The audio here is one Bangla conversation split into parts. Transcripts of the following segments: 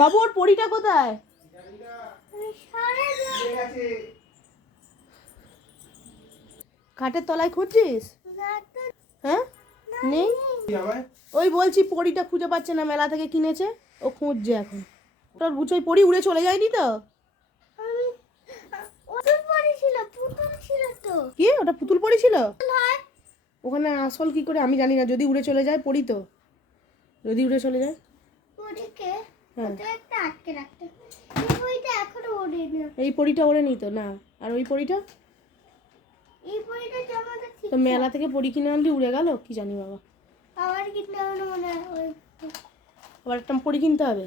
বাবু, ওর পরিটা কোথায়? খাটের তলায় খুঁজছিস? হ্যাঁ? নেই? ওই বলছি পরিটা খুঁজে পাচ্ছে না, মেলা থেকে কিনেছে, ও খুঁজছে এখন। তোর বুঝোই পরি উড়ে চলে যায়নি তো? কি? ওটা পুতুল পরি ছিল? ওখানে আসল কি করে আমি জানি না, যদি উড়ে চলে যায় পড়ি তো। যদি উড়ে চলে যায়। এই পরিটা ওড়ে নি তো? না। আর ওই পরিটা? তো মেলা থেকে পরি কিনে আনলি উড়ে গেল? কি জানি বাবা। আবার কিনতে হয় একটা পরি কিনতে হবে?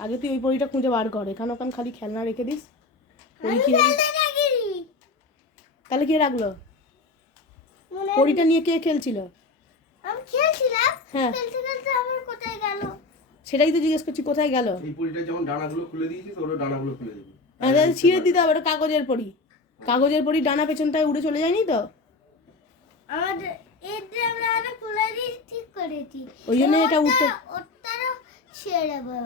আগে তুই ওই পরিটা খুঁজে বার কর। এখানে ওখানে খালি খেলনা রেখে দিস? পরি কিনে তাহলে কে রাখল? পরিটা নিয়ে কে খেলছিল? আমি খেলছিলাম। হ্যাঁ। খেলতে খেলতে আমার কোথায় গেল? সেটাই তো জিজ্ঞেস করছি কোথায় গেল? এই পুরিটা যখন ডানাগুলো খুলে দিয়েছিস ওরও ডানাগুলো খুলে দিবি হ্যাঁ, তাহলে ছিঁড়ে দিতে হবে ওটা কাগজের পরি। কাগজের পরি ডানা পেছনটায় উড়ে চলে যায়নি তো? আমাদের আমরা আরও খুলে ঠিক করেছি। ওই জন্য এটা উঠতে- ওটারও ছেড়ে আবার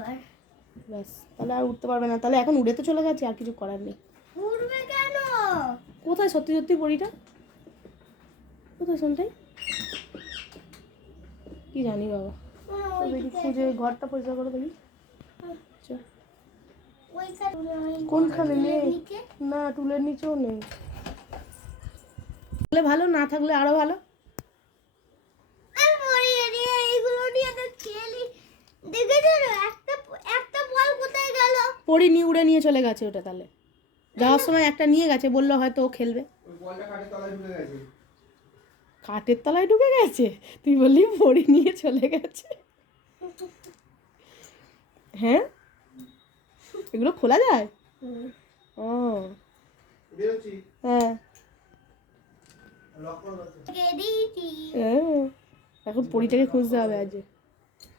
ব্যাস তাহলে আর উঠতে পারবে না। তাহলে এখন উড়ে তো চলে গেছে আর কিছু করার নেই। উড়বে কেন? কোথায় সত্যি সত্যি পরিটা? কোথায় শোনটাই কি জানি বাবা। তো দেখি খুঁজে ঘরটা পরিষ্কার করে দেখি। কোনখানে নেই? না টুলের নিচেও নেই। থাকলে ভালো না থাকলে আরও ভালো। মরিয়ে নিয়ে এইগুলো নিয়ে তো খেলি। দেখেছ না? একটা একটা বল কোথায় গেল? পরি নিয়ে উড়ে নিয়ে চলে গেছে ওটা তাহলে। যাওয়ার সময় একটা নিয়ে গেছে বলল হয়তো ও খেলবে। ওই বলটা খাটের তলায় ঢুকে গেছে। কাঠের তলায় ঢুকে গেছে? তুই বললি পরি নিয়ে চলে গেছে। হ্যাঁ? এগুলো খোলা যায়? ও। হ্যাঁ। হ্যাঁ। এখন পরিটাকে খুঁজতে হবে আজ।